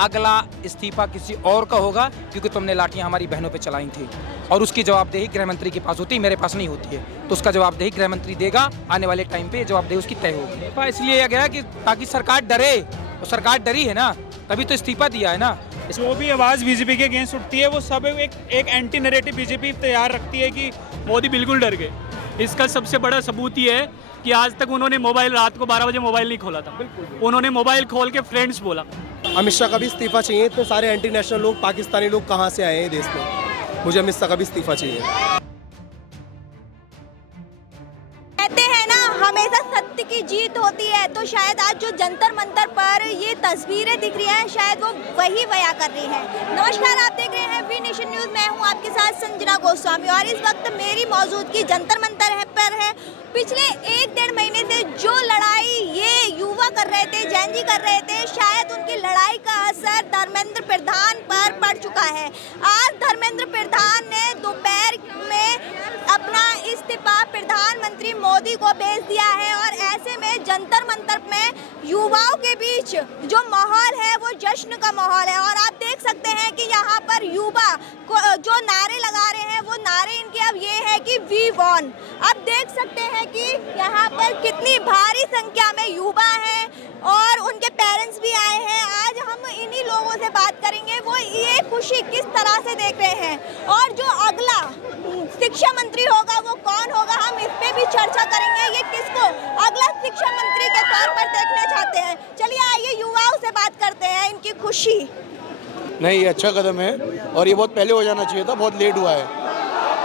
अगला इस्तीफा किसी और का होगा, क्योंकि तुमने लाठियां हमारी बहनों पे चलाई थी और उसकी जवाबदेही गृह मंत्री के पास होती है, मेरे पास नहीं होती है। तो उसका जवाबदेही गृह मंत्री देगा, आने वाले टाइम पे जवाबदेही उसकी तय होगी। इस्तीफा इसलिए दिया गया कि ताकि सरकार डरे, और सरकार डरी है ना, तभी तो इस्तीफा दिया है ना। जो भी आवाज़ बीजेपी के अगेंस्ट उठती है वो सब एक एंटी नैरेटिव बीजेपी तैयार रखती है कि मोदी बिल्कुल डर गए। इसका सबसे बड़ा सबूत ये है कि आज तक उन्होंने मोबाइल रात को 12 बजे मोबाइल नहीं खोला था, उन्होंने मोबाइल खोल के फ्रेंड्स बोला। अमित शाह का भी इस्तीफा चाहिए। इतने सारे एंटी नेशनल लोग, पाकिस्तानी लोग कहाँ से आए हैं देश में? मुझे अमित शाह का भी इस्तीफा चाहिए। कहते हैं ना, हमेशा सत्य की जीत होती है। तो शायद आज जो जंतर मंतर पर ये तस्वीरें दिख रही हैं, शायद वो वही बयां कर रही हैं। नमस्कार, आप देख रहे हैं वी नेशन न्यूज़। मैं हूं आपके साथ संजना गोस्वामी और इस वक्त मेरी मौजूदगी जंतर मंतर पर है। पिछले 1-1.5 महीने से जो लड़ाई ये युवा कर रहे थे, जैन जी कर रहे थे, शायद उनकी लड़ाई का असर धर्मेंद्र प्रधान पर पड़ चुका है। आज धर्मेंद्र प्रधान ने दोपहर में अपना इस्तीफा प्रधानमंत्री मोदी को भेज दिया है और ऐसे में जंतर मंतर में युवाओं के बीच जो माहौल है वो जश्न का माहौल है। और आप देख सकते हैं कि यहाँ पर युवा जो नारे लगा रहे हैं, वो नारे इनके अब ये है कि वी वॉन। अब देख सकते हैं कि यहाँ पर कितनी भारी संख्या में युवा हैं और उनके पेरेंट्स भी आए हैं। आज हम इन्हीं लोगों से बात करेंगे, वो ये खुशी किस तरह से देख रहे हैं और जो अगला शिक्षा मंत्री होगा वो कौन होगा, हम इस पे भी चर्चा करेंगे। ये किसको अगला शिक्षा मंत्री के तौर पर देखना चाहते हैं। चलिए आइए युवाओं से बात करते हैं, इनकी खुशी। नहीं, ये अच्छा कदम है और ये बहुत पहले हो जाना चाहिए था, बहुत लेट हुआ है।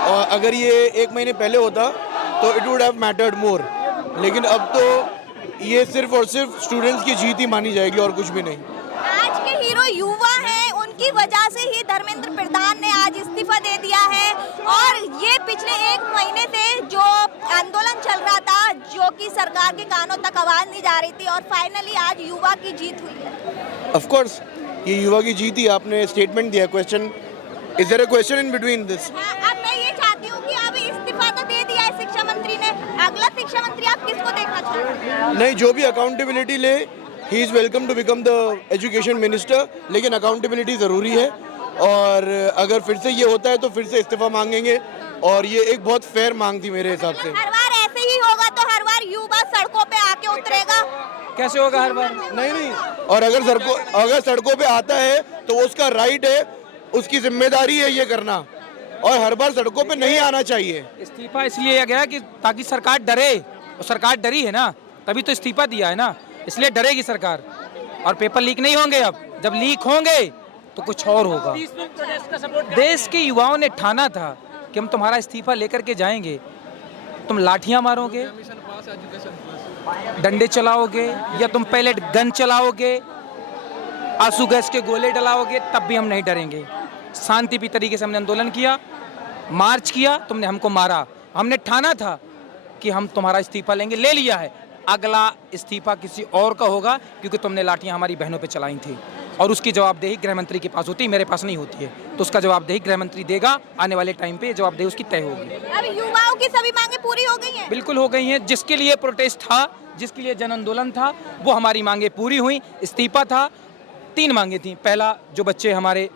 और अगर ये 1 महीने पहले होता तो इट वुड हैव मैटर्ड मोर, लेकिन अब तो ये सिर्फ और सिर्फ स्टूडेंट्स की जीत ही मानी जाएगी और कुछ भी नहीं। आज के हीरो युवा हैं, उनकी वजह से ही धर्मेंद्र प्रधान ने आज इस्तीफा दे दिया है। और ये पिछले 1 महीने से जो आंदोलन चल रहा था, जो कि सरकार के कानों तक आवाज नहीं जा रही थी, और फाइनली आज युवा की जीत हुई है। ऑफ कोर्स ये युवा की जीत ही। आपने स्टेटमेंट दिया, question, is there a question in between this? अब मैं ये चाहती हूँ कि अब इस्तीफा तो दे दिया है शिक्षा मंत्री ने, अगला शिक्षा मंत्री आप किसको देखना चाहते हैं? नहीं, जो भी अकाउंटेबिलिटी ले, he is welcome to become the education minister, लेकिन अकाउंटेबिलिटी ज़रूरी है। और अगर फिर से ये होता है तो फिर से इस्तीफा मांगेंगे और ये एक बहुत फेयर मांग थी मेरे हिसाब से। हर बार ऐसे ही होगा तो हर बार युवा सड़कों पे आके उतरेगा? कैसे होगा हर बार? नहीं, और अगर सड़कों पे आता है तो उसका राइट है, उसकी जिम्मेदारी है ये करना, और हर बार सड़कों पे नहीं आना चाहिए। इस्तीफा इसलिए दिया गया कि ताकि सरकार डरे, और सरकार डरी है ना, तभी तो इस्तीफा दिया है ना, इसलिए डरेगी सरकार। और पेपर लीक नहीं होंगे। अब जब लीक होंगे तो कुछ और होगा। देश के युवाओं ने ठाना था कि हम तुम्हारा इस्तीफा लेकर के जाएंगे। तुम लाठियां मारोगे, डंडे चलाओगे, या तुम पहले गन चलाओगे, आंसू गैस के गोले डलाओगे, तब भी हम नहीं डरेंगे। शांतिपूर्ण तरीके से हमने आंदोलन किया, मार्च किया, तुमने हमको मारा। हमने ठाना था कि हम तुम्हारा इस्तीफा लेंगे, ले लिया है। अगला इस्तीफा किसी और का होगा, क्योंकि तुमने लाठियां हमारी बहनों पे चलाई थी और उसकी जवाबदेही गृह मंत्री के पास होती है, मेरे पास नहीं होती है। तो उसका जवाबदेही गृह मंत्री देगा, आने वाले टाइम पे जवाबदेही उसकी तय होगी। अब युवाओं की सभी मांगे पूरी हो गई हैं? बिल्कुल हो गई हैं। जिसके लिए प्रोटेस्ट था, जिसके लिए जन आंदोलन था, वो हमारी मांगे पूरी हुई। इस्तीफा था, 3 मांगे थी। पहला, जो बच्चे हमारे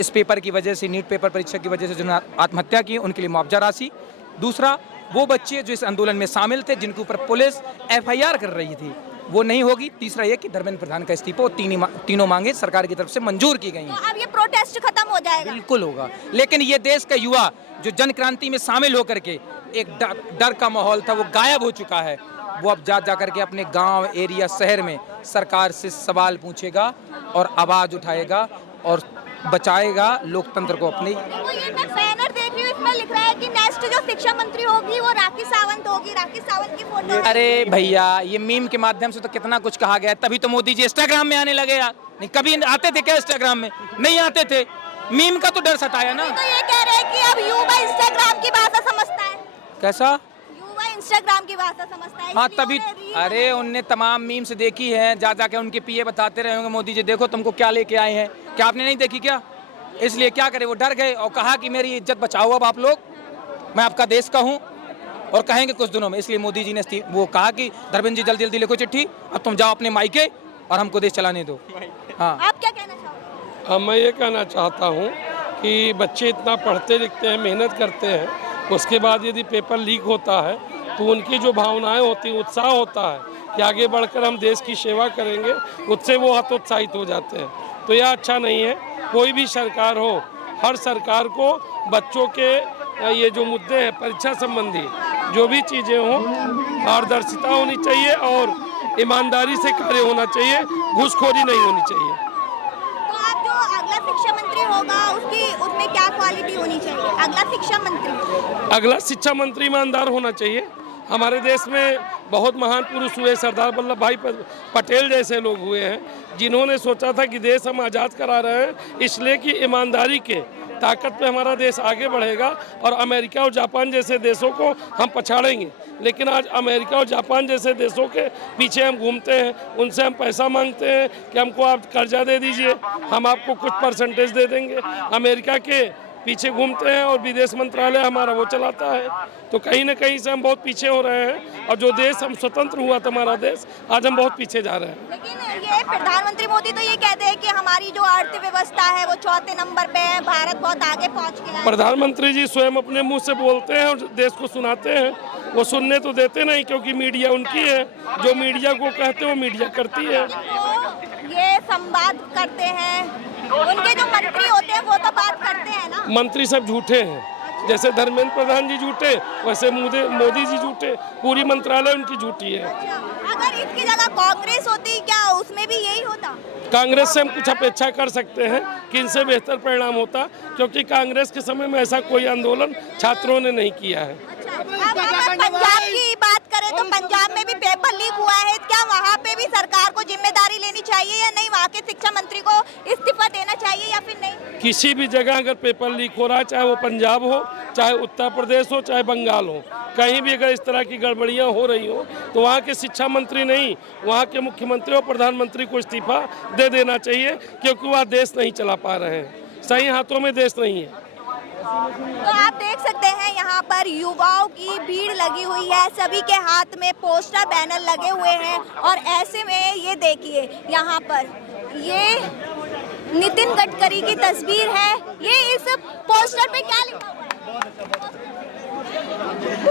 इस पेपर की वजह से, नीट पेपर परीक्षा की वजह से जिन्होंने आत्महत्या की, उनके लिए मुआवजा राशि। दूसरा, वो बच्चे जो इस आंदोलन में शामिल थे, जिनके ऊपर पुलिस FIR कर रही थी, वो नहीं होगी। तीसरा ये कि धर्मेंद्र प्रधान का इस्तीफा, तीनों मांगे सरकार की तरफ से मंजूर की गई हैं। तो अब ये प्रोटेस्ट खत्म हो जाएगा? बिल्कुल होगा। लेकिन ये देश का युवा जो जन क्रांति में शामिल होकर के, एक डर का माहौल था, वो गायब हो चुका है। वो अब जा करके अपने गांव, एरिया, शहर में सरकार से सवाल पूछेगा और आवाज उठाएगा और बचाएगा लोकतंत्र को अपनी। तो ये मैं बैनर देख रही हूँ, इसमें लिख रहा है कि नेक्स्ट जो शिक्षा मंत्री होगी वो राखी सावंत होगी। राखी सावंत की फोटो। अरे भैया, ये मीम के माध्यम से तो कितना कुछ कहा गया, तभी तो मोदी जी इंस्टाग्राम में आने लगे यार। नहीं, कभी आते थे क्या इंस्टाग्राम में? नहीं आते थे। मीम का तो डर सताया ना। तो ये कह रहे हैं कि अब युवा इंस्टाग्राम की भाषा समझता है। कैसा? युवा इंस्टाग्राम की भाषा समझता है। हाँ, तभी। अरे उनने तमाम मीम से देखी है, जा के उनके पीए बताते रहे होंगे, मोदी जी देखो तुमको क्या लेके आए हैं। क्या आपने नहीं देखी क्या? इसलिए क्या करे, वो डर गए और कहा कि मेरी इज्जत बचाओ अब आप लोग, मैं आपका देश का हूँ, और कहेंगे कुछ दिनों में। इसलिए मोदी जी ने वो कहा कि धर्मेंद्र जी जल्दी जल्दी लिखो चिट्ठी, अब तुम जाओ अपने मायके और हमको देश चलाने दो। हाँ, आप क्या कहना मैं ये कहना चाहता हूँ कि बच्चे इतना पढ़ते लिखते हैं, मेहनत करते हैं, उसके बाद यदि पेपर लीक होता है तो उनकी जो भावनाएं होती हैं, उत्साह होता है कि आगे बढ़कर हम देश की सेवा करेंगे, उससे वो हतोत्साहित हो जाते हैं। तो यह अच्छा नहीं है। कोई भी सरकार हो, हर सरकार को बच्चों के ये जो मुद्दे हैं परीक्षा संबंधी, जो भी चीज़ें हों, पारदर्शिता होनी चाहिए और ईमानदारी से कार्य होना चाहिए, घूसखोरी नहीं होनी चाहिए। तो आप जो अगला शिक्षा मंत्री होगा उसमें क्या क्वालिटी होनी चाहिए? अगला शिक्षा मंत्री ईमानदार होना चाहिए। हमारे देश में बहुत महान पुरुष हुए, सरदार वल्लभ भाई पटेल जैसे लोग हुए हैं, जिन्होंने सोचा था कि देश हम आज़ाद करा रहे हैं इसलिए कि ईमानदारी के ताकत पे हमारा देश आगे बढ़ेगा और अमेरिका और जापान जैसे देशों को हम पछाड़ेंगे। लेकिन आज अमेरिका और जापान जैसे देशों के पीछे हम घूमते हैं, उनसे हम पैसा मांगते हैं कि हमको आप कर्जा दे दीजिए, हम आपको कुछ परसेंटेज दे देंगे। अमेरिका के पीछे घूमते हैं और विदेश मंत्रालय हमारा वो चलाता है। तो कहीं ना कहीं से हम बहुत पीछे हो रहे हैं और जो देश हम स्वतंत्र हुआ था हमारा देश, आज हम बहुत पीछे जा रहे हैं। लेकिन ये प्रधानमंत्री मोदी तो ये कहते हैं कि हमारी जो अर्थव्यवस्था है वो 4थे नंबर पे है, भारत बहुत आगे पहुंच गया है। प्रधानमंत्री जी स्वयं अपने मुंह से बोलते हैं और देश को सुनाते हैं, वो सुनने तो देते नहीं क्योंकि मीडिया उनकी है, जो मीडिया को कहते हैं वो मीडिया करती है। तो ये संवाद करते हैं, उनके जो मंत्री होते हैं वो तो बात करते हैं ना। मंत्री सब झूठे हैं, जैसे धर्मेंद्र प्रधान जी झूठे, वैसे मोदी जी झूठे, पूरी मंत्रालय उनकी झूठी है। अगर इसकी जगह कांग्रेस होती क्या उसमें भी यही होता? कांग्रेस से हम कुछ अपेक्षा कर सकते हैं कि इनसे बेहतर परिणाम होता, क्योंकि कांग्रेस के समय में ऐसा कोई आंदोलन छात्रों ने नहीं किया है। अब अगर पंजाब की बात करें तो पंजाब में भी पेपर लीक हुआ है, क्या वहाँ पे भी सरकार को जिम्मेदारी लेनी चाहिए या नहीं? वहाँ के शिक्षा मंत्री को इस्तीफा देना चाहिए या फिर नहीं? किसी भी जगह अगर पेपर लीक हो रहा है, चाहे वो पंजाब हो, चाहे उत्तर प्रदेश हो, चाहे बंगाल हो, कहीं भी अगर इस तरह की गड़बड़ियाँ हो रही हो तो वहाँ के शिक्षा मंत्री नहीं, वहाँ के मुख्यमंत्री और प्रधानमंत्री को इस्तीफा दे देना चाहिए, क्योंकि वह देश नहीं चला पा रहे हैं, सही हाथों में देश नहीं है। तो आप देख सकते हैं यहाँ पर युवाओं की भीड़ लगी हुई है, सभी के हाथ में पोस्टर बैनर लगे हुए हैं और ऐसे में ये देखिए यहाँ पर ये नितिन गडकरी की तस्वीर है। ये इस पोस्टर पे क्या लिखा हुआ है?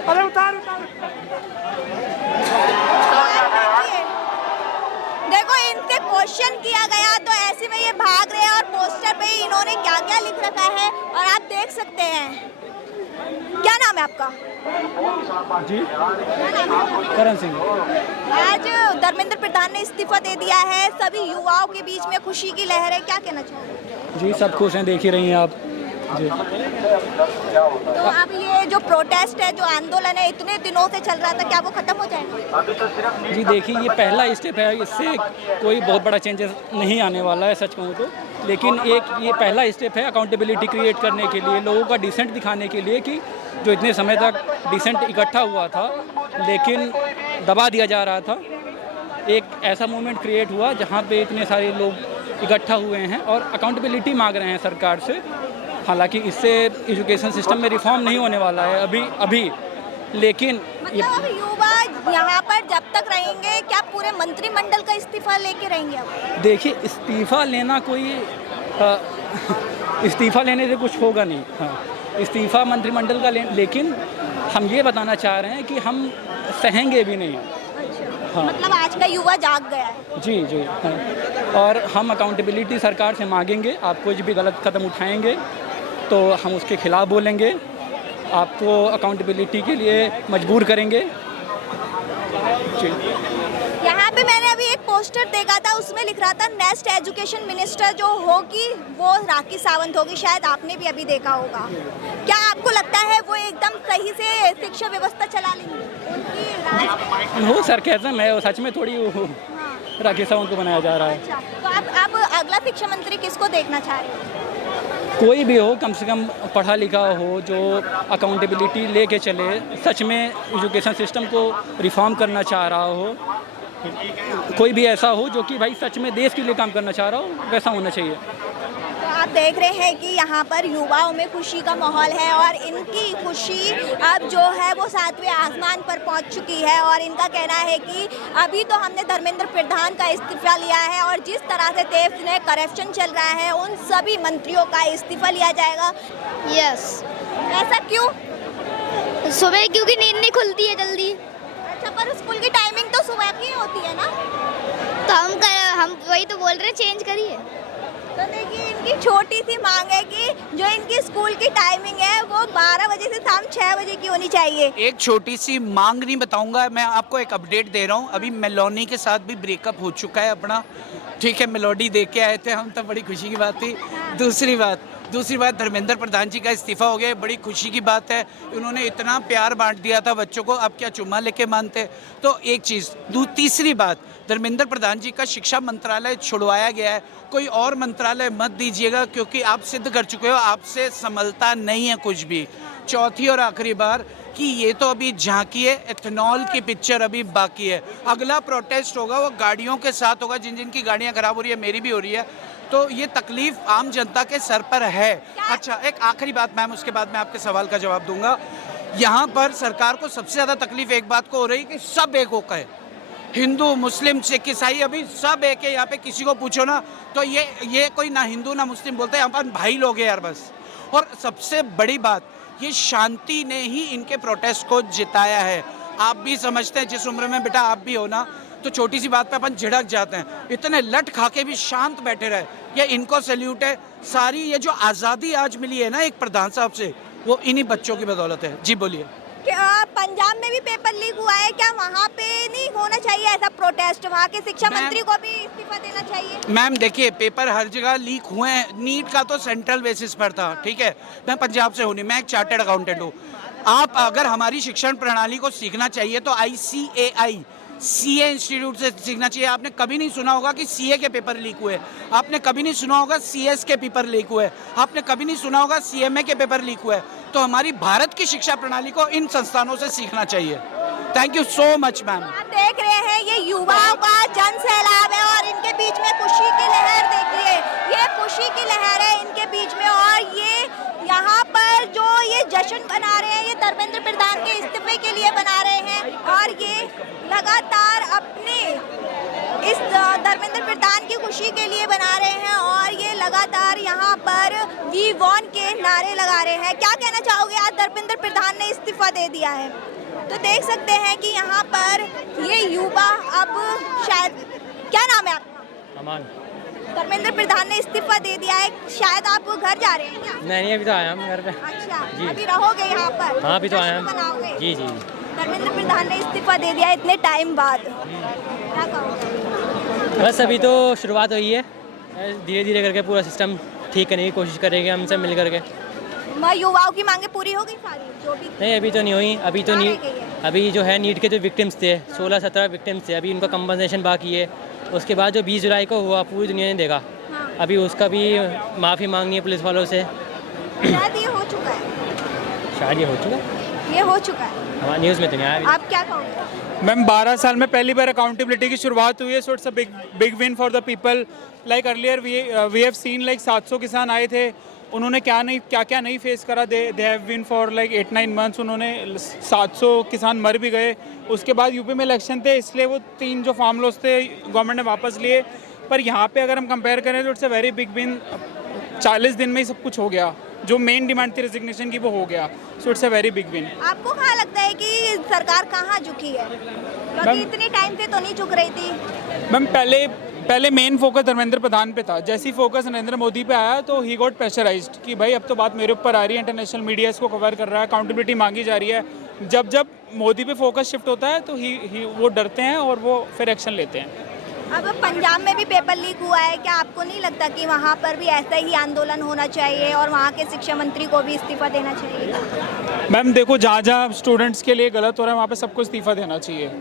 अरे उतार देखो इनसे क्वेश्चन किया गया तो ऐसे में ये भाग रहे हैं और पोस्टर पे इन्होंने क्या क्या लिख रखा है और आप देख सकते हैं। क्या नाम है आपका? जी, क्या नाम है? करण सिंह। आज धर्मेंद्र प्रधान ने इस्तीफा दे दिया है, सभी युवाओं के बीच में खुशी की लहर है, क्या कहना चाहोगे? जी, सब खुश हैं, देख ही रही हैं आप जी। तो अब ये जो प्रोटेस्ट है, जो आंदोलन है, इतने दिनों से चल रहा था, क्या वो खत्म हो जाएगा? जी देखिए, ये पहला स्टेप है, इससे कोई बहुत बड़ा चेंजेस नहीं आने वाला है सच कहूँ तो, लेकिन एक ये पहला स्टेप है अकाउंटेबिलिटी क्रिएट करने के लिए, लोगों का डिसेंट दिखाने के लिए कि जो इतने समय तक डिसेंट इकट्ठा हुआ था लेकिन दबा दिया जा रहा था, एक ऐसा मूवमेंट क्रिएट हुआ जहाँ पे इतने सारे लोग इकट्ठा हुए हैं और अकाउंटेबिलिटी मांग रहे हैं सरकार से। हालांकि इससे एजुकेशन सिस्टम में रिफॉर्म नहीं होने वाला है अभी लेकिन मतलब अब युवा यहाँ पर जब तक रहेंगे, क्या पूरे मंत्रिमंडल का इस्तीफा लेके रहेंगे? अब देखिए, इस्तीफा लेना कोई इस्तीफा लेने से कुछ होगा नहीं। हाँ, इस्तीफा मंत्रिमंडल का लेकिन हम ये बताना चाह रहे हैं कि हम सहेंगे भी नहीं। हाँ, मतलब आज का युवा जाग गया है। जी जी हाँ। और हम अकाउंटेबिलिटी सरकार से मांगेंगे, आप कोई भी गलत कदम उठाएंगे तो हम उसके खिलाफ बोलेंगे, आपको अकाउंटेबिलिटी के लिए मजबूर करेंगे। जी। यहाँ पे मैंने अभी एक पोस्टर देखा था, उसमें लिख रहा था नेक्स्ट एजुकेशन मिनिस्टर जो होगी वो राखी सावंत होगी, शायद आपने भी अभी देखा होगा। क्या आपको लगता है वो एकदम सही से शिक्षा व्यवस्था चला लेंगे? वो सरकाज़म है, वो सच में थोड़ी राखी सावंत को बनाया जा रहा है। अच्छा, तो आप अगला शिक्षा मंत्री किसको देखना चाह रहे हो? कोई भी हो, कम से कम पढ़ा लिखा हो, जो अकाउंटेबिलिटी लेके चले, सच में एजुकेशन सिस्टम को रिफॉर्म करना चाह रहा हो, कोई भी ऐसा हो जो कि भाई सच में देश के लिए काम करना चाह रहा हो, वैसा होना चाहिए। तो आप देख रहे हैं कि यहाँ पर युवाओं में खुशी का माहौल है और इनकी खुशी अब जो है वो 7वें आसमान पर पहुँच चुकी है और इनका कहना है कि अभी तो हमने धर्मेंद्र प्रधान का इस्तीफा लिया है और जिस तरह से देश में करप्शन चल रहा है उन सभी मंत्रियों का इस्तीफा लिया जाएगा। यस, ऐसा क्यों? सुबह क्योंकि नींद नहीं खुलती है जल्दी, अच्छा, पर स्कूल की टाइमिंग तो सुबह की होती है ना? तो हम वही तो बोल रहे हैं, चेंज करिए। तो देखिए इनकी छोटी सी मांग है कि जो इनकी स्कूल की टाइमिंग है वो 12 बजे से शाम 6 बजे की होनी चाहिए। एक छोटी सी मांग नहीं बताऊंगा, मैं आपको एक अपडेट दे रहा हूँ। अभी मेलोनी के साथ भी ब्रेकअप हो चुका है अपना, ठीक है। मेलोडी देख के आए थे हम, तब बड़ी खुशी की बात थी। दूसरी बात धर्मेंद्र प्रधान जी का इस्तीफा हो गया, बड़ी खुशी की बात है। उन्होंने इतना प्यार बांट दिया था बच्चों को, अब क्या चुम्मा लेके मानते? तो एक चीज़। तीसरी बात, धर्मेंद्र प्रधान जी का शिक्षा मंत्रालय छुड़वाया गया है, कोई और मंत्रालय मत दीजिएगा क्योंकि आप सिद्ध कर चुके हो आपसे संभलता नहीं है कुछ भी। चौथी और आखिरी बार कि ये तो अभी झांकी है, एथेनॉल की पिक्चर अभी बाकी है। अगला प्रोटेस्ट होगा वो गाड़ियों के साथ होगा, जिन की गाड़ियाँ खराब हो रही है, मेरी भी हो रही है। तो ये तकलीफ आम जनता के सर पर है। अच्छा, एक आखिरी बात मैम, उसके बाद मैं आपके सवाल का जवाब दूंगा। यहाँ पर सरकार को सबसे ज़्यादा तकलीफ एक बात को हो रही है कि सब एक होकर है, हिंदू मुस्लिम सिख ईसाई अभी सब एक है। यहाँ पे किसी को पूछो ना तो ये कोई ना हिंदू ना मुस्लिम बोलते हैं, अपन भाई लोग हैं यार बस। और सबसे बड़ी बात, ये शांति ने ही इनके प्रोटेस्ट को जिताया है। आप भी समझते हैं, जिस उम्र में बेटा आप भी हो ना, तो छोटी सी बात पे अपन झिड़क जाते हैं। इतने लट खा के भी शांत बैठे रहे, ये इनको सैल्यूट है। सारी ये जो आज़ादी आज मिली है ना एक प्रधान साहब से, वो इन्हीं बच्चों की बदौलत है। जी बोलिए। क्या पंजाब में भी पेपर लीक हुआ है, क्या वहाँ पे नहीं होना चाहिए ऐसा प्रोटेस्ट? वहाँ के शिक्षा मंत्री को भी इस्तीफा देना चाहिए। मैम देखिए, पेपर हर जगह लीक हुए हैं। नीट का तो सेंट्रल बेसिस पर था, ठीक है। मैं पंजाब से हूँ नहीं, मैं एक चार्टर्ड अकाउंटेंट हूँ। आप अगर हमारी शिक्षण प्रणाली को सीखना चाहिए तो ICAI CA इंस्टीट्यूट से सीखना चाहिए। आपने कभी नहीं सुना होगा कि CA के पेपर लीक हुए, आपने कभी नहीं सुना होगा CS के पेपर लीक हुए, आपने कभी नहीं सुना होगा CMA के पेपर लीक हुए। तो हमारी भारत की शिक्षा प्रणाली को इन संस्थानों से सीखना चाहिए। Thank you so much ma'am. आप देख रहे हैं ये युवाओं का जन सैलाब है और इनके बीच में खुशी की लहर देखिए, ये खुशी की लहर है इनके बीच में। और ये यहाँ पर जो ये जश्न बना रहे हैं, ये धर्मेंद्र प्रधान के इस्तीफे के लिए बना रहे हैं और ये लगातार अपने इस धर्मेंद्र प्रधान की खुशी के लिए बना रहे हैं और ये लगातार यहाँ पर वी वॉन के नारे लगा रहे हैं। क्या कहना चाहोगे? आज धर्मेंद्र प्रधान ने इस्तीफा दे दिया है, तो देख सकते हैं कि यहाँ पर ये युवा अब शायद, क्या नाम है आपका? अमान। धर्मेंद्र प्रधान ने इस्तीफा दे दिया है, शायद आप घर जा रहे हैं क्या? नहीं, अभी तो आया हम घर पे। अच्छा, जी। अभी रहोगे यहाँ पर? हाँ, अभी तो आया हम। बनाओगे? जी जी। धर्मेंद्र प्रधान ने इस्तीफा दे दिया इतने टाइम बाद, क्या कहोगे? बस अभी तो शुरुआत हुई है, धीरे धीरे करके पूरा सिस्टम ठीक करने की कोशिश करेंगे हम सब मिल करके। युवाओं की मांगे पूरी हो गई सारी जो भी? नहीं, अभी तो नहीं हुई। अभी तो कहाँ नहीं, रह गई है? अभी जो है नीट के जो विक्टिम्स थे 16-17 विक्टिम्स थे, अभी उनका कंपनसेशन बाकी है। उसके बाद जो 20 जुलाई को हुआ पूरी दुनिया ने देखा, अभी उसका भी माफ़ी मांगनी है पुलिस वालों से। शायद ये हो चुका है, शायद ये हो चुका है, ये हो चुका है, हमारे न्यूज़ में तो नहीं आया अभी। आप क्या कहोगे? मैम 12 साल में पहली बार अकाउंटेबिलिटी की शुरुआत हुई है, so it's a big win for the people. Like earlier we have seen like 700 किसान आए थे, उन्होंने क्या नहीं फेस करा। They have been for like 8-9 months, उन्होंने 700 किसान मर भी गए। उसके बाद यूपी में इलेक्शन थे, इसलिए वो 3 जो फार्म लॉस थे गवर्नमेंट ने वापस लिए। पर यहाँ पे अगर हम कंपेयर करें तो it's a very big win. 40 दिन में ही सब कुछ हो गया, जो मेन डिमांड थी रेजिग्नेशन की वो हो गया, सो it's a very big win. आपको कहाँ लगता है कि सरकार कहाँ झुकी है? क्योंकि इतनी टाइम से तो नहीं झुक रही थी। मैम पहले मेन फोकस धर्मेंद्र प्रधान पे था, जैसे ही फोकस नरेंद्र मोदी पे आया तो ही गॉट प्रेशराइज्ड कि भाई अब तो बात मेरे ऊपर आ रही है, इंटरनेशनल मीडिया इसको कवर कर रहा है, अकाउंटेबिलिटी मांगी जा रही है। जब मोदी पे फोकस शिफ्ट होता है तो वो डरते हैं और वो फिर एक्शन लेते हैं। अब पंजाब में भी पेपर लीक हुआ है, क्या आपको नहीं लगता कि वहाँ पर भी ऐसा ही आंदोलन होना चाहिए और वहाँ के शिक्षा मंत्री को भी इस्तीफा देना चाहिए? मैम देखो, जहाँ स्टूडेंट्स के लिए गलत हो रहा है वहाँ पे सबको इस्तीफा देना चाहिए।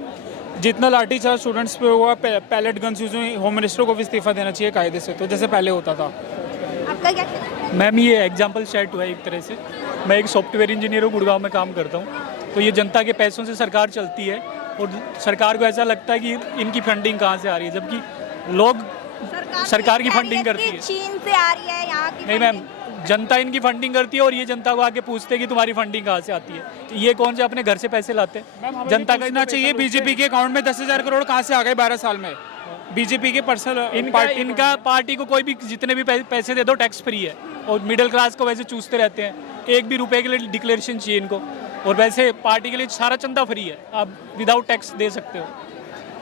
जितना लाठीचार्ज स्टूडेंट्स पे हुआ, पैलेट गन्स यूज हुई, होम मिनिस्टर को भी इस्तीफा देना चाहिए कायदे से, तो जैसे पहले होता था। आपका क्या कहना है? मैम ये एग्जाम्पल सेट हुआ है एक तरह से। मैं एक सॉफ्टवेयर इंजीनियर हूँ, गुड़गांव में काम करता हूँ। तो ये जनता के पैसों से सरकार चलती है और सरकार को ऐसा लगता है कि इनकी फंडिंग कहाँ से आ रही है, जबकि लोग सरकार की कह रही फंडिंग है करती कि है। चीन से आ रही है यहाँ की नहीं मैम, जनता इनकी फंडिंग करती है और ये जनता को आके पूछते हैं कि तुम्हारी फंडिंग कहाँ से आती है। ये कौन से अपने घर से पैसे लाते हैं? जनता का पूछना चाहिए बीजेपी के अकाउंट में 10,000 करोड़ कहाँ से आ गए 12 साल में? बीजेपी के पर्सनल इनका पार्टी को कोई भी जितने भी पैसे दे दो टैक्स फ्री है, और मिडिल क्लास को वैसे चूसते रहते हैं। एक भी रुपए के लिए डिक्लेरेशन चाहिए इनको, और वैसे पार्टी के लिए सारा चंदा फ्री है, आप विदाउट टैक्स दे सकते हो।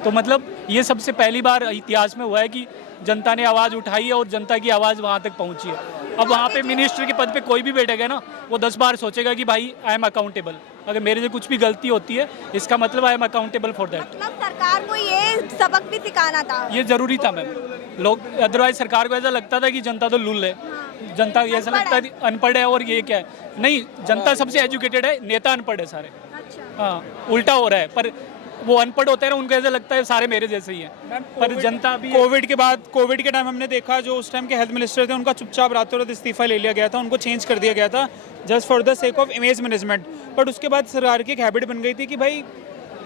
तो मतलब ये सबसे पहली बार इतिहास में हुआ है कि जनता ने आवाज़ उठाई है और जनता की आवाज़ वहाँ तक पहुँची है। अब वहाँ पे मिनिस्टर के पद पे कोई भी बैठेगा ना, वो 10 बार सोचेगा कि भाई आई एम अकाउंटेबल, अगर मेरे से कुछ भी गलती होती है इसका मतलब I am accountable for that. मतलब सरकार को ये सबक भी सिखाना था। ये ज़रूरी था मैम। लोग अदरवाइज सरकार को ऐसा लगता था कि जनता तो लुल है, जनता को ऐसा लगता है अनपढ़ है और ये क्या है। नहीं, जनता सबसे एजुकेटेड है, नेता अनपढ़ है सारे। हाँ, उल्टा हो रहा है, पर वो अनपढ़ होते हैं ना, उनको ऐसा लगता है सारे मेरे जैसे ही हैं। पर जनता भी कोविड के बाद, कोविड के टाइम हमने देखा जो उस टाइम के हेल्थ मिनिस्टर थे उनका चुपचाप रातों रात इस्तीफा ले लिया गया था, उनको चेंज कर दिया गया था just for the sake of image management. But उसके बाद सरकार की एक हैबिट बन गई थी कि भाई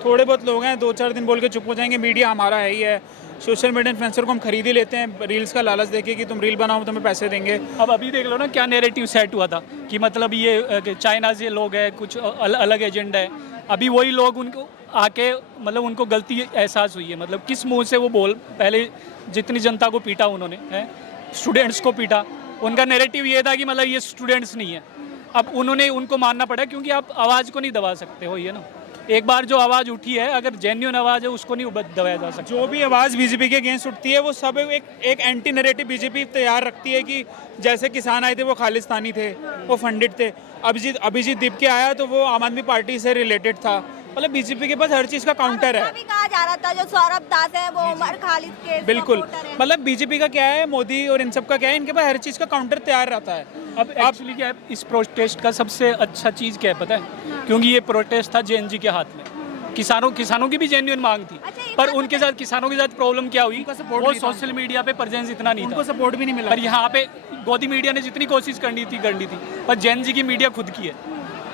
थोड़े बहुत लोग हैं 2-4 दिन बोल के चुप हो जाएंगे, मीडिया हमारा है ही है, सोशल मीडिया इन्फ्लुएंसर को हम खरीद ही लेते हैं, रील्स का लालच देके कि तुम रील बनाओ तुम्हें पैसे देंगे। अब अभी देख लो ना क्या नैरेटिव सेट हुआ था कि मतलब ये चाइना से लोग हैं, कुछ अलग एजेंडा है। अभी वही लोग उनको आके मतलब उनको गलती एहसास हुई है, मतलब किस मुंह से वो बोल, पहले जितनी जनता को पीटा उन्होंने है, स्टूडेंट्स को पीटा, उनका नैरेटिव ये था कि मतलब ये स्टूडेंट्स नहीं है। अब उन्होंने उनको मानना पड़ा क्योंकि आप आवाज़ को नहीं दबा सकते हो, ये ना, एक बार जो आवाज़ उठी है, अगर जेन्युइन आवाज़ है उसको नहीं दबाया जा सकता। जो भी आवाज़ बीजेपी के अगेंस्ट उठती है वो सब एक एंटी नैरेटिव बीजेपी तैयार रखती है कि जैसे किसान आए थे वो खालिस्तानी थे, वो फंडित थे। अभिजीत दीपके आया तो वो आम आदमी पार्टी से रिलेटेड था। मतलब बीजेपी के पास हर चीज़ का काउंटर है। अभी कहा जा रहा था जो सौरभ दास है वो उमर खालिद के बिल्कुल, supporter हैं। मतलब बीजेपी का क्या है, मोदी और इन सब का क्या है, इनके पास हर चीज़ का काउंटर तैयार रहता है। अब एक्चुअली क्या है, इस प्रोटेस्ट का सबसे अच्छा चीज़ क्या है पता है? क्योंकि ये प्रोटेस्ट था जेएनजी के हाथ में, किसानों की भी जेन्युइन मांग थी, पर उनके साथ किसानों के साथ प्रॉब्लम क्या हुई, वो सोशल मीडिया पे प्रेजेंस इतना नहीं था, उनको सपोर्ट भी नहीं मिला। पर यहाँ पे गोदी मीडिया ने जितनी कोशिश करनी थी पर जेएनजी की मीडिया खुद की है,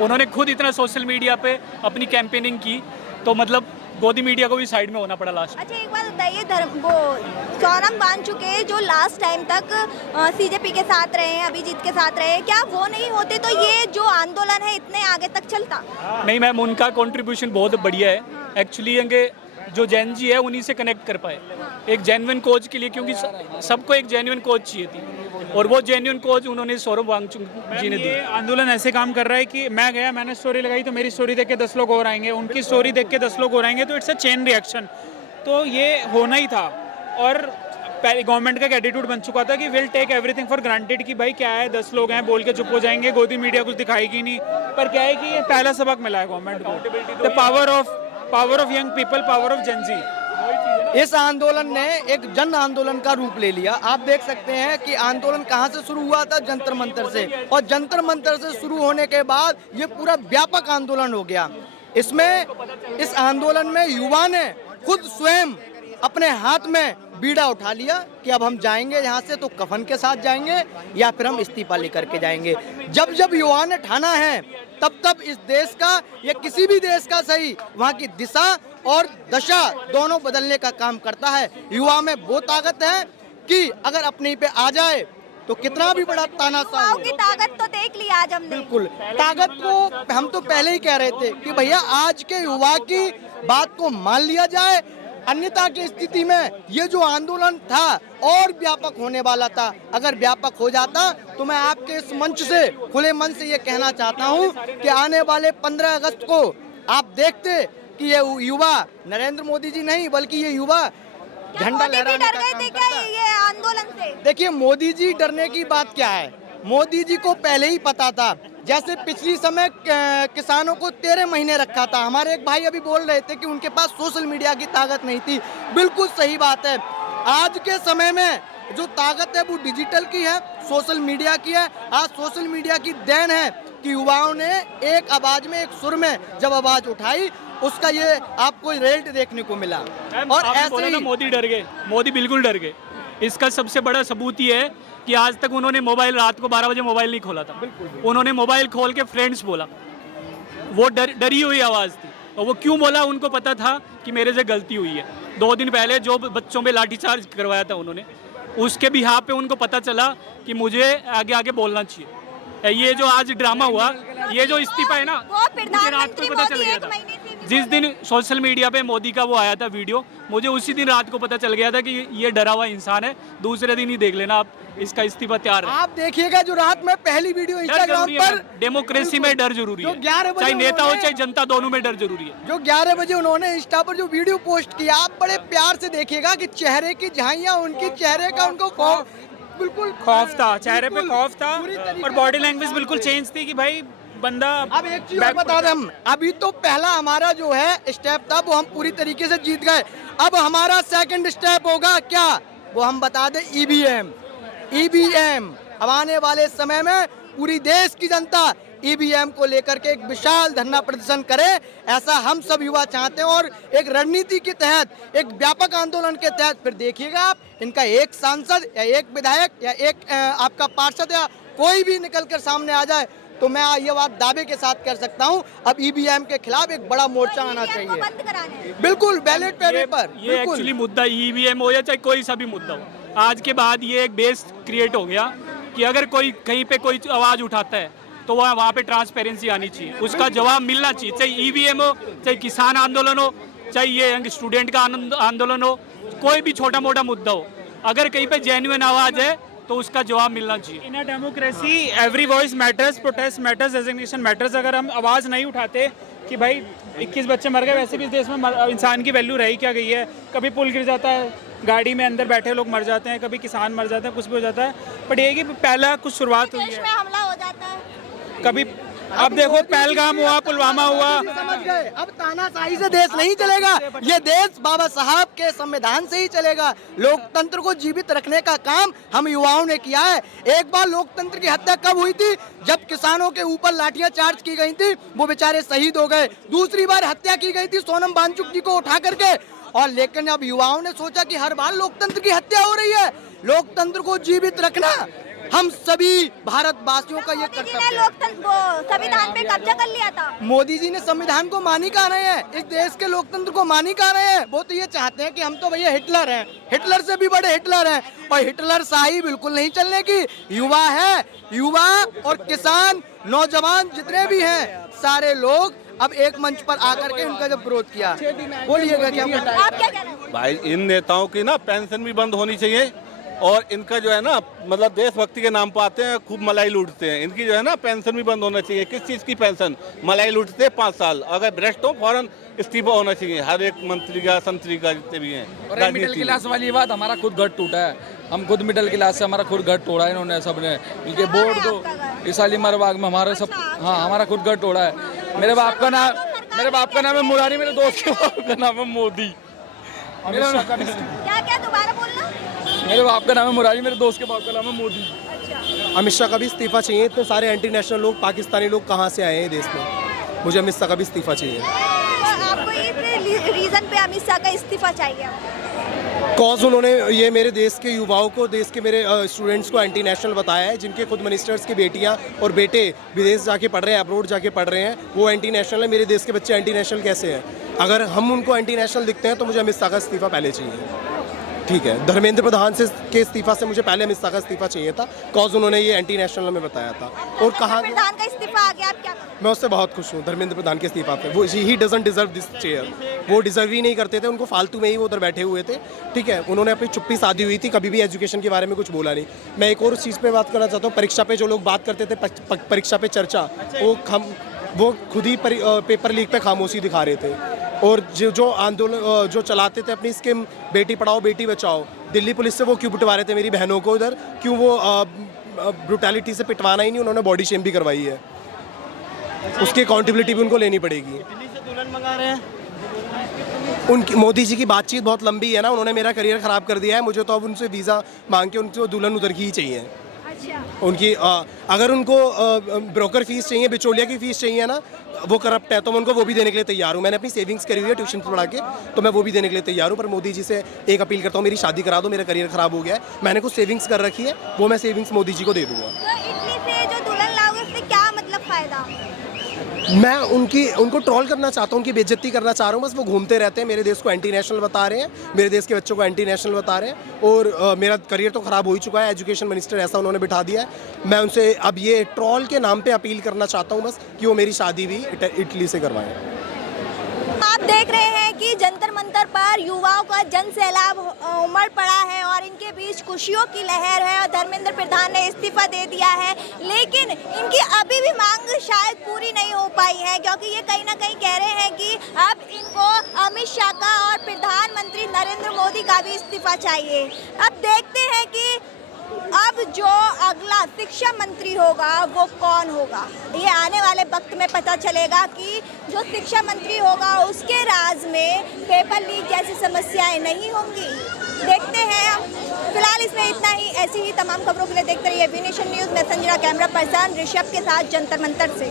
उन्होंने खुद इतना सोशल मीडिया पे अपनी कैंपेनिंग की, तो मतलब गोदी मीडिया को भी साइड में होना पड़ा लास्ट। अच्छा एक बात बताइए, वो सौरभ बांचुके जो लास्ट टाइम तक सीजेपी के साथ रहे हैं, अभिजीत के साथ रहे, क्या वो नहीं होते तो ये जो आंदोलन है इतने आगे तक चलता? नहीं मैम, उनका कंट्रीब्यूशन बहुत बढ़िया है एक्चुअली, इनके जो जेएनजी है उन्हीं से कनेक्ट कर पाए एक जेन्युइन कोच के लिए, क्योंकि सबको एक जेन्युइन कोच चाहिए थी, और वो जेन्युइन कोच उन्होंने सौरभ वांगचुक जी ने दी। ये आंदोलन ऐसे काम कर रहा है कि मैं गया, मैंने स्टोरी लगाई तो मेरी स्टोरी देख के 10 लोग और आएंगे, उनकी स्टोरी देख के 10 लोग और आएंगे, तो इट्स अ चेन रिएक्शन। तो ये होना ही था, और गवर्नमेंट का एक एटीट्यूड बन चुका था कि will take everything for granted कि भाई क्या है 10 लोग हैं बोल के चुप हो जाएंगे, गोदी मीडिया कुछ दिखाएगी नहीं। पर क्या है कि ये पहला सबक मिला है गवर्नमेंट को, the power of young people, power of Gen Z. इस आंदोलन ने एक जन आंदोलन का रूप ले लिया। आप देख सकते हैं कि आंदोलन कहां से शुरू हुआ था, जंतर मंतर से, और जंतर मंतर से शुरू होने के बाद ये पूरा व्यापक आंदोलन हो गया। इस आंदोलन में युवा ने खुद स्वयं अपने हाथ में बीड़ा उठा लिया कि अब हम जाएंगे यहाँ से तो कफन के साथ जाएंगे या फिर हम इस्तीफा लेकर के जाएंगे। जब युवा ने ठाना है तब इस देश का या किसी भी देश का सही, वहाँ की दिशा और दशा दोनों बदलने का काम करता है। युवा में वो ताकत है कि अगर अपने पे आ जाए तो कितना भी बड़ा तानाशाह की ताकत तो देख ली आज हमने। बिल्कुल, ताकत को हम तो पहले ही कह रहे थे कि भैया आज के युवा की बात को मान लिया जाए, अन्यथा की स्थिति में ये जो आंदोलन था और व्यापक होने वाला था। अगर व्यापक हो जाता तो मैं आपके इस मंच से, खुले मन से ये कहना चाहता हूँ कि आने वाले 15 अगस्त को आप देखते कि ये युवा नरेंद्र मोदी जी नहीं बल्कि ये युवा झंडा लहराने का काम करता है। ये आंदोलन से देखिए, मोदी जी डरने की बात क्या है, मोदी जी को पहले ही पता था। जैसे पिछली समय किसानों को 13 महीने रखा था। हमारे एक भाई अभी बोल रहे थे कि उनके पास सोशल मीडिया की ताकत नहीं थी। बिल्कुल सही बात है। आज के समय में जो ताकत है वो डिजिटल की है, सोशल मीडिया की है। आज सोशल मीडिया की देन है कि युवाओं ने एक आवाज में, एक सुर में जब आवाज उठाई, उसका ये आपको रिजल्ट देखने को मिला। और ऐसे ही मोदी डर गए, मोदी बिल्कुल डर गए। इसका सबसे बड़ा सबूत ये है कि आज तक उन्होंने मोबाइल, रात को 12 बजे मोबाइल नहीं खोला था। उन्होंने मोबाइल खोल के फ्रेंड्स बोला, वो डरी हुई आवाज़ थी। और वो क्यों बोला, उनको पता था कि मेरे से गलती हुई है। 2 दिन पहले जो बच्चों पे लाठीचार्ज करवाया था उन्होंने, उसके बिहाफ पे उनको पता चला कि मुझे आगे आगे बोलना चाहिए। ये जो आज ड्रामा हुआ, ये जो इस्तीफा है ना, वो मुझे रात को प्रधानमंत्री पता चल मोदी गया एक था। महीने से भी जिस दिन सोशल मीडिया पे मोदी का वो आया था वीडियो, मुझे उसी दिन रात को पता चल गया था कि ये डरा हुआ इंसान है। दूसरे दिन ही देख लेना आप, इसका इस्तीफा तैयार है। आप देखिएगा जो रात में पहली वीडियो डर इंस्टाग्राम जरूरी है, पर डेमोक्रेसी में डर जरूरी जो है, 11 बजे चाहे नेता हो उन्होंने- चाहे जनता, दोनों में डर जरूरी है। जो 11 बजे उन्होंने इंस्टा पर जो वीडियो पोस्ट किया, आप बड़े प्यार से देखिएगा कि चेहरे की झाइयाँ, उनकी चेहरे का उनको खौफ, बिल्कुल खौफ था, चेहरे पे बिल्कुल, खौफ था पूरी तरीके और बॉडी लैंग्वेज बिल्कुल चेंज थी कि भाई बंदा अब एक चीज और बता दें, हम अभी तो पहला हमारा जो है स्टेप था वो हम पूरी तरीके से जीत गए। अब हमारा सेकंड स्टेप होगा क्या, वो हम बता दें, ईवीएम। अब आने वाले समय में पूरी देश की जनता ईवीएम को लेकर के एक विशाल धरना प्रदर्शन करे, ऐसा हम सब युवा चाहते हैं। और एक रणनीति के तहत, एक व्यापक आंदोलन के तहत फिर देखिएगा आप, इनका एक सांसद या एक विधायक या एक आपका पार्षद या कोई भी निकलकर सामने आ जाए तो मैं ये बात दावे के साथ कर सकता हूँ, अब ईवीएम के खिलाफ एक बड़ा मोर्चा आना EVM को चाहिए। बंद कराना है। बिल्कुल, बैलेट पेपर पर ये एक्चुअली मुद्दा ईवीएम हो या चाहे कोई सा भी मुद्दा हो, आज के बाद ये एक बेस क्रिएट हो गया कि अगर कोई कहीं पे कोई आवाज उठाता है तो वहाँ पे ट्रांसपेरेंसी आनी चाहिए, उसका जवाब मिलना चाहिए। चाहे ईवीएम हो, चाहे किसान आंदोलन हो, चाहे ये स्टूडेंट का आंदोलन हो, कोई भी छोटा मोटा मुद्दा हो, अगर कहीं पे जेन्युइन आवाज है तो उसका जवाब मिलना चाहिए। In a democracy every voice matters, protest matters, resignation matters. अगर हम आवाज़ नहीं उठाते कि भाई 21 बच्चे मर गए, वैसे भी इस देश में इंसान की वैल्यू रही क्या गई है। कभी पुल गिर जाता है, गाड़ी में अंदर बैठे लोग मर जाते हैं, कभी किसान मर जाते हैं, कुछ भी हो जाता है, बट ये कि पहला कुछ शुरुआत हुई देश है। में हमला हो जाता है। कभी अब देखो पहलगाम हुआ, पुलवामा हुआ। समझ गए, अब तानाशाही से देश नहीं चलेगा, ये देश बाबा साहब के संविधान से ही चलेगा। लोकतंत्र को जीवित रखने का काम हम युवाओं ने किया है। एक बार लोकतंत्र की हत्या कब हुई थी, जब किसानों के ऊपर लाठियां चार्ज की गई थी, वो बेचारे शहीद हो गए। दूसरी बार हत्या की गई थी सोनम वांगचुक जी को उठा करके, और लेकिन अब युवाओं ने सोचा कि हर बार लोकतंत्र की हत्या हो रही है, लोकतंत्र को जीवित रखना हम सभी भारतवासियों का ये मोदी जी कर्तव्य ने है। लोकतंत्र वो संविधान पे कब्जा कर लिया था। मोदी जी ने संविधान को मानी कहा रहे हैं, इस देश के लोकतंत्र को मानी कहा रहे हैं। वो तो ये चाहते हैं कि हम तो भैया हिटलर हैं, हिटलर से भी बड़े हिटलर हैं, और हिटलर शाही बिल्कुल नहीं चलने की। युवा है, युवा और किसान, नौजवान जितने भी हैं, सारे लोग अब एक मंच पर आकर के उनका जब विरोध किया। बोलिएगा क्या आप क्या कह रहे हैं? भाई इन नेताओं की ना पेंशन भी बंद होनी चाहिए, और इनका जो है ना मतलब देशभक्ति के नाम पर आते हैं, खूब मलाई लूटते हैं। इनकी जो है ना पेंशन भी बंद होना चाहिए। किस चीज़ की पेंशन? मलाई लूटते हैं 5 साल, अगर भ्रष्ट हो फौरन इस्तीफा होना चाहिए हर एक मंत्री का, संतरी का, जितने भी हैं। और मिडिल क्लास वाली बात, हमारा खुद घर टूटा है, हम खुद मिडिल क्लास से, हमारा खुद घर तोड़ा है इन्होंने सबने इनके बोर्ड को। इस अलीमरबाग में हमारे सब, हाँ हमारा खुद घर तोड़ा है। मेरे बाप का नाम है मुरारी, मेरे दोस्त के बाप का नाम है मोदी। क्या क्या दोबारा बोलना? मेरे बाप का नाम है मुरारी, मेरे दोस्त के बाप का नाम है मोदी। अमित शाह का भी इस्तीफा चाहिए। इतने सारे एंटी नेशनल लोग, पाकिस्तानी लोग कहाँ से आए हैं देश में? मुझे अमित शाह का भी इस्तीफा चाहिए। आपको इस रीजन पे अमित शाह का इस्तीफा चाहिए? कॉज उन्होंने ये मेरे देश के युवाओं को, देश के मेरे स्टूडेंट्स को एंटी नेशनल बताया है, जिनके खुद मिनिस्टर्स की बेटियां और बेटे विदेश जाके पढ़ रहे हैं, अब्रोड जाके पढ़ रहे हैं, वो एंटी नेशनल है। मेरे देश के बच्चे एंटी नेशनल कैसे हैं? अगर हम उनको एंटी नेशनल दिखते हैं तो मुझे अमित शाह का इस्तीफा पहले चाहिए। ठीक है, धर्मेंद्र प्रधान के इस्तीफा से मुझे पहले अमित शाह का इस्तीफा चाहिए था, कॉज उन्होंने ये एंटी नेशनल में बताया था। और कहा प्रधान का इस्तीफा आ गया, आप क्या करें? मैं उससे बहुत खुश हूँ, धर्मेंद्र प्रधान के इस्तीफा पे। वो he doesn't deserve this chair, वो डिजर्व ही नहीं करते थे, उनको फालतू में ही वो उधर बैठे हुए थे। ठीक है, उन्होंने अपनी चुप्पी साधी हुई थी, कभी भी एजुकेशन के बारे में कुछ बोला नहीं। मैं एक और चीज़ पे बात करना चाहता हूँ, परीक्षा पे जो लोग बात करते थे, परीक्षा पे चर्चा, वो खुद ही पेपर लीक पे खामोशी दिखा रहे थे। और जो आंदोलन जो चलाते थे अपनी स्कीम बेटी पढ़ाओ बेटी बचाओ, दिल्ली पुलिस से वो क्यों पिटवा रहे थे मेरी बहनों को उधर? क्यों वो ब्रुटैलिटी से पिटवाना ही नहीं, उन्होंने बॉडी शेम भी करवाई है, उसकी अकाउंटेबिलिटी भी उनको लेनी पड़ेगी। दिल्ली से दुल्हन मंगा रहे हैं। उनकी मोदी जी की बातचीत बहुत लंबी है ना, उन्होंने मेरा करियर ख़राब कर दिया है। मुझे तो अब उनसे वीज़ा मांग के उनको दुल्हन उधर की ही चाहिए। उनकी अगर उनको ब्रोकर फीस चाहिए, बिचौलिया की फीस चाहिए ना, वो करप्ट है, तो मैं उनको वो भी देने के लिए तैयार हूँ। मैंने अपनी सेविंग्स करी हुई है ट्यूशन पढ़ा के, तो मैं वो भी देने के लिए तैयार हूँ। पर मोदी जी से एक अपील करता हूँ, मेरी शादी करा दो, मेरा करियर ख़राब हो गया है। मैंने कुछ सेविंग्स कर रखी है, वो मैं सेविंग्स मोदी जी को दे दूँगा। तो इटली से जो दुल्हन लाओगे उससे क्या मतलब फ़ायदा? मैं उनको ट्रोल करना चाहता हूँ, उनकी बेइज्जती करना चाह रहा हूँ, बस वो घूमते रहते हैं, मेरे देश को एंटी नेशनल बता रहे हैं, मेरे देश के बच्चों को एंटी नेशनल बता रहे हैं, और मेरा करियर तो ख़राब हो ही चुका है, एजुकेशन मिनिस्टर ऐसा उन्होंने बिठा दिया है। मैं उनसे अब ये ट्रोल के नाम पे अपील करना चाहता हूँ बस कि वो मेरी शादी भी इटली से करवाएं। आप देख रहे हैं कि जंतर मंतर पर युवाओं का जन सैलाब उमड़ पड़ा है और इनके बीच खुशियों की लहर है और धर्मेंद्र प्रधान ने इस्तीफा दे दिया है, लेकिन इनकी अभी भी मांग शायद पूरी नहीं हो पाई है, क्योंकि ये कहीं ना कहीं कह रहे हैं कि अब इनको अमित शाह का और प्रधानमंत्री नरेंद्र मोदी का भी इस्तीफा चाहिए। अब देखते हैं कि अब जो अगला शिक्षा मंत्री होगा वो कौन होगा, ये आने वाले वक्त में पता चलेगा कि जो शिक्षा मंत्री होगा उसके राज में पेपर लीक जैसी समस्याएं नहीं होंगी। देखते हैं। फिलहाल इसमें इतना ही। ऐसी ही तमाम खबरों के लिए देखते रहिए वी नेशन न्यूज़। मैं संजना, कैमरा पर्सन ऋषभ के साथ जंतर मंतर से।